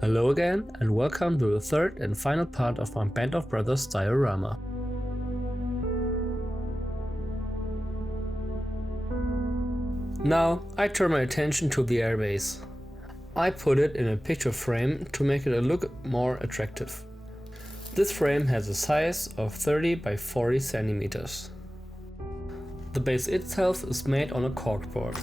Hello again, and welcome to the third and final part of my Band of Brothers diorama. Now I turn my attention to the airbase. I put it in a picture frame to make it look more attractive. This frame has a size of 30 by 40 centimeters. The base itself is made on a corkboard.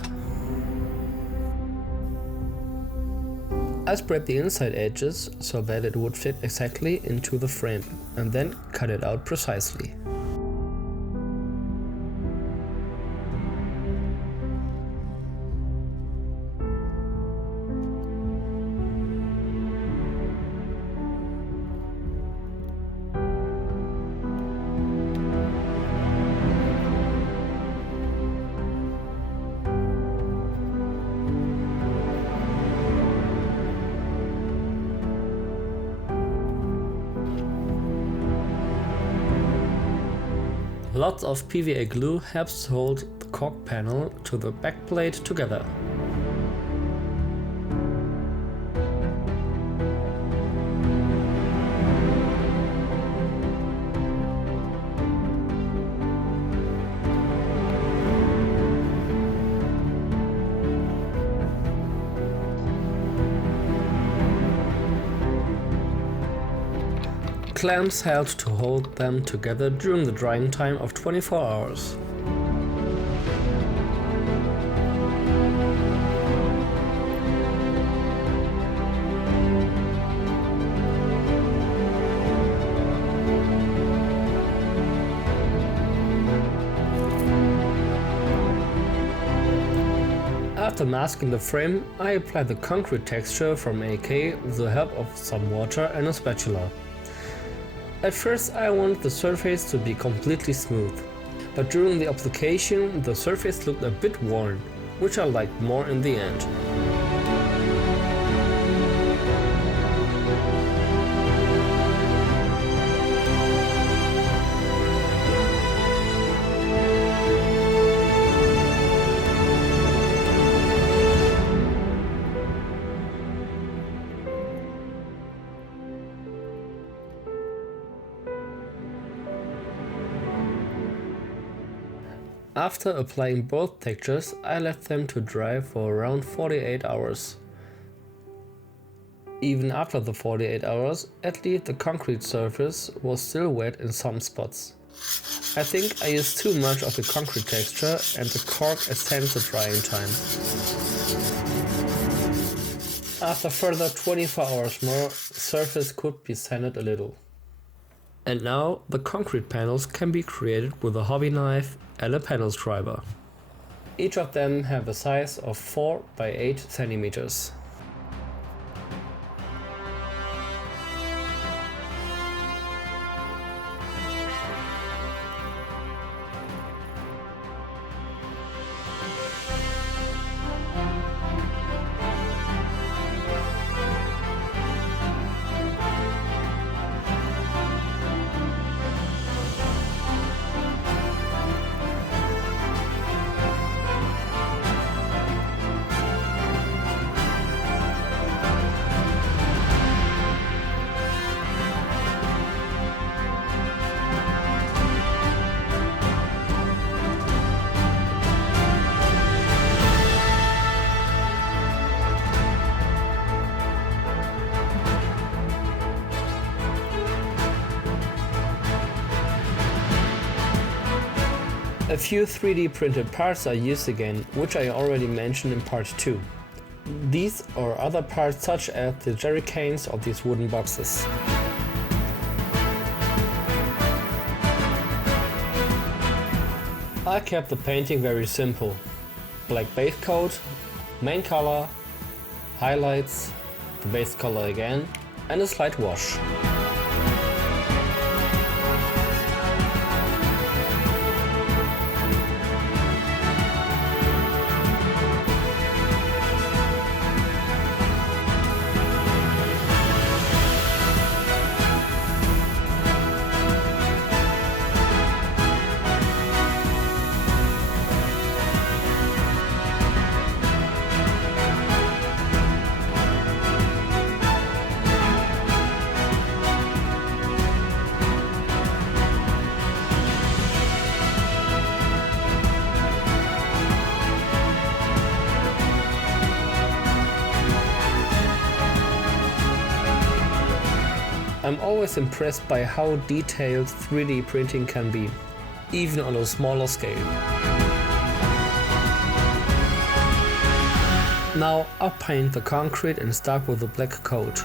I spread the inside edges so that it would fit exactly into the frame and then cut it out precisely. Lots of PVA glue helps to hold the cork panel to the backplate together. Clamps held to hold them together during the drying time of 24 hours. After masking the frame, I applied the concrete texture from AK with the help of some water and a spatula. At first I wanted the surface to be completely smooth, but during the application the surface looked a bit worn, which I liked more in the end. After applying both textures, I left them to dry for around 48 hours. Even after the 48 hours, at least the concrete surface was still wet in some spots. I think I used too much of the concrete texture and the cork extends the drying time. After further 24 hours more, the surface could be sanded a little. And now the concrete panels can be created with a hobby knife and a panel scriber. Each of them have a size of 4 by 8 centimeters. A few 3D printed parts are used again, which I already mentioned in part 2. These or other parts such as the jerry cans of these wooden boxes. I kept the painting very simple. Black base coat, main color, highlights, the base color again, and a slight wash. I'm always impressed by how detailed 3D printing can be, even on a smaller scale. Now I'll paint the concrete and start with a black coat.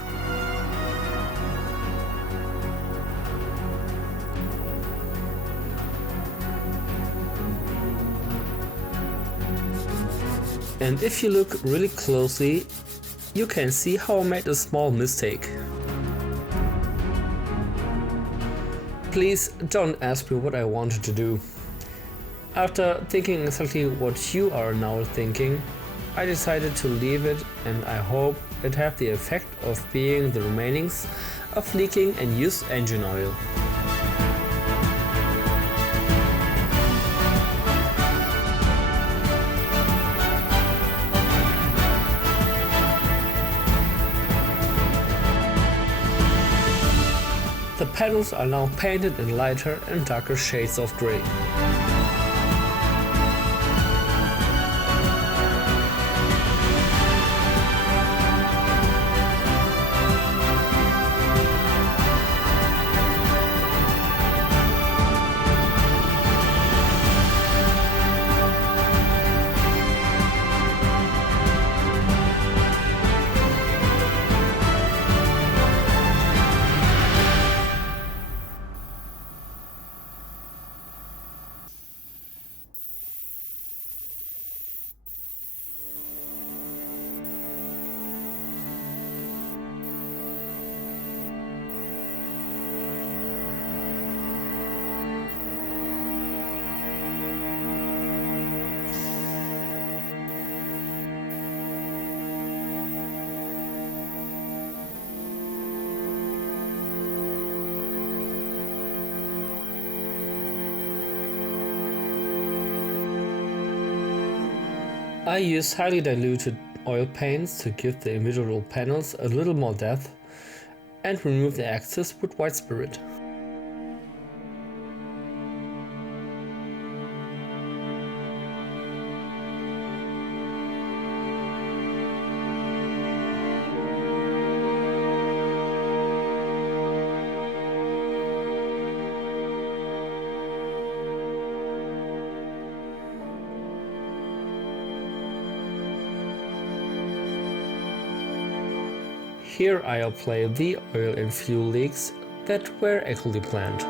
And if you look really closely, you can see how I made a small mistake. Please don't ask me what I wanted to do. After thinking exactly what you are now thinking, I decided to leave it, and I hope it had the effect of being the remainings of leaking and used engine oil. The panels are now painted in lighter and darker shades of grey. I use highly diluted oil paints to give the individual panels a little more depth and remove the excess with white spirit. Here I apply the oil and fuel leaks that were actually planned.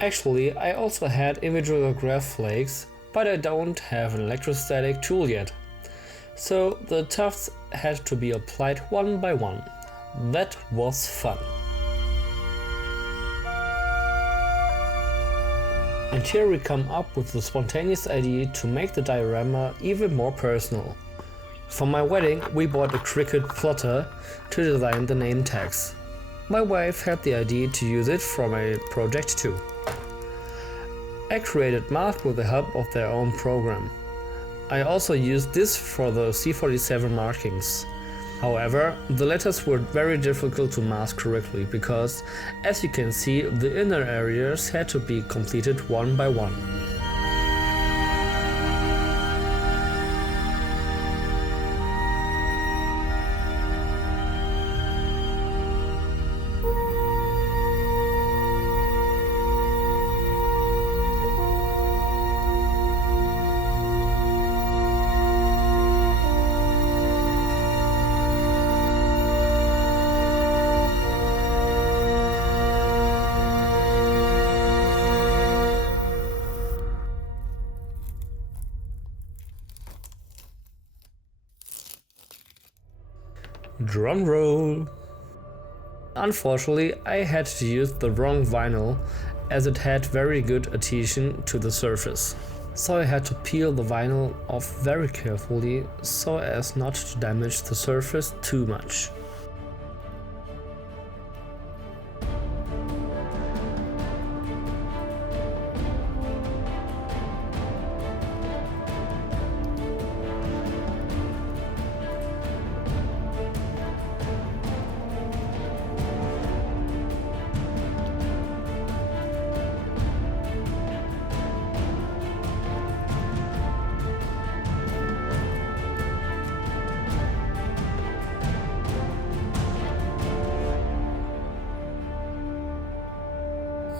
Actually, I also had individual graph flakes, but I don't have an electrostatic tool yet. So the tufts had to be applied one by one. That was fun. And here we come up with the spontaneous idea to make the diorama even more personal. For my wedding, we bought a Cricut plotter to design the name tags. My wife had the idea to use it for my project too. I created masks with the help of their own program. I also used this for the C47 markings. However, the letters were very difficult to mask correctly because, as you can see, the inner areas had to be completed one by one. Drum roll. Unfortunately, I had to use the wrong vinyl as it had very good adhesion to the surface. So I had to peel the vinyl off very carefully so as not to damage the surface too much.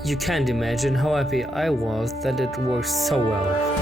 You can't imagine how happy I was that it worked so well.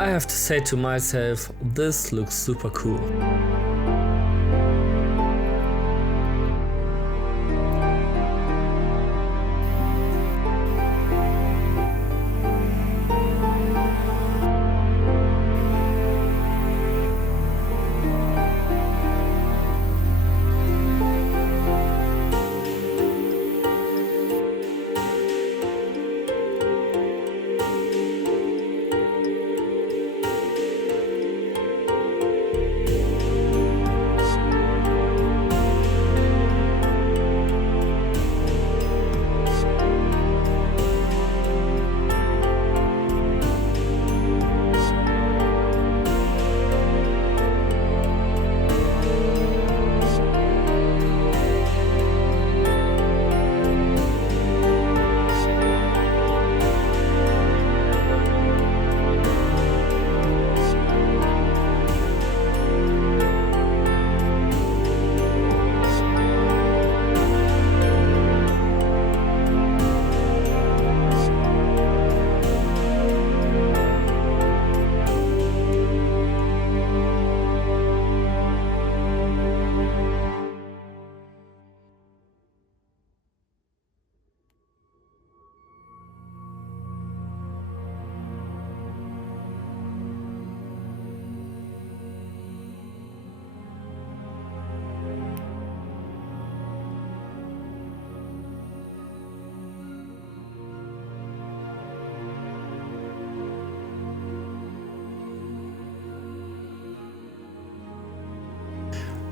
I have to say to myself, this looks super cool.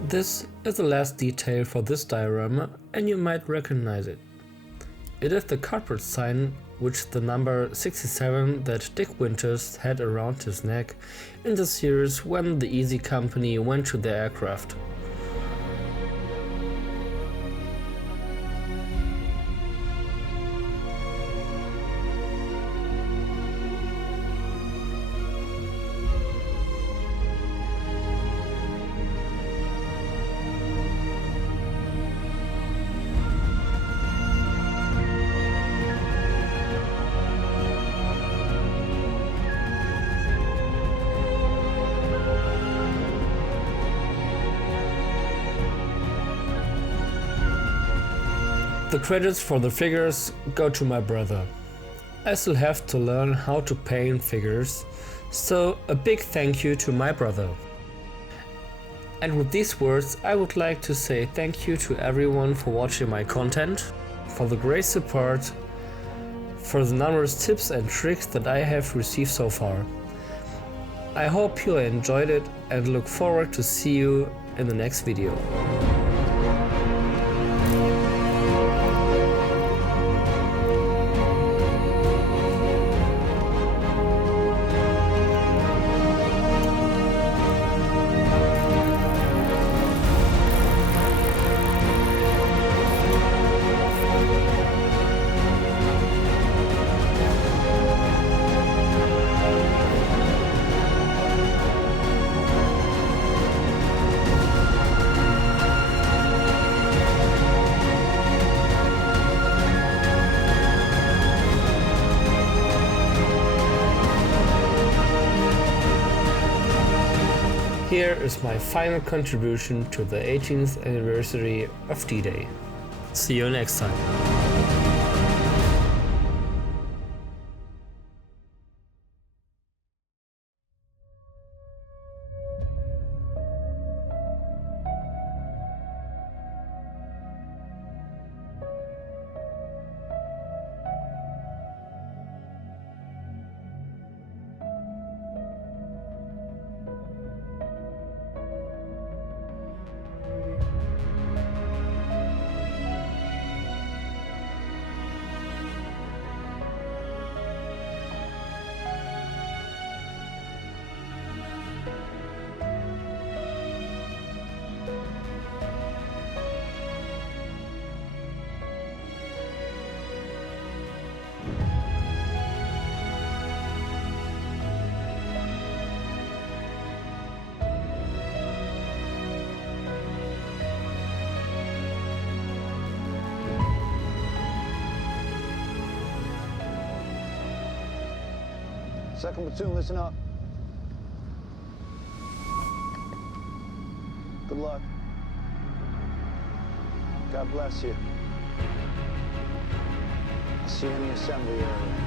This is the last detail for this diorama and you might recognize it. It is the corporate sign which the number 67 that Dick Winters had around his neck in the series when the Easy Company went to their aircraft. The credits for the figures go to my brother. I still have to learn how to paint figures, so a big thank you to my brother. And with these words I would like to say thank you to everyone for watching my content, for the great support, for the numerous tips and tricks that I have received so far. I hope you enjoyed it and look forward to see you in the next video. Here is my final contribution to the 18th anniversary of D-Day. See you next time. Second platoon, listen up. Good luck. God bless you. I'll see you in the assembly area.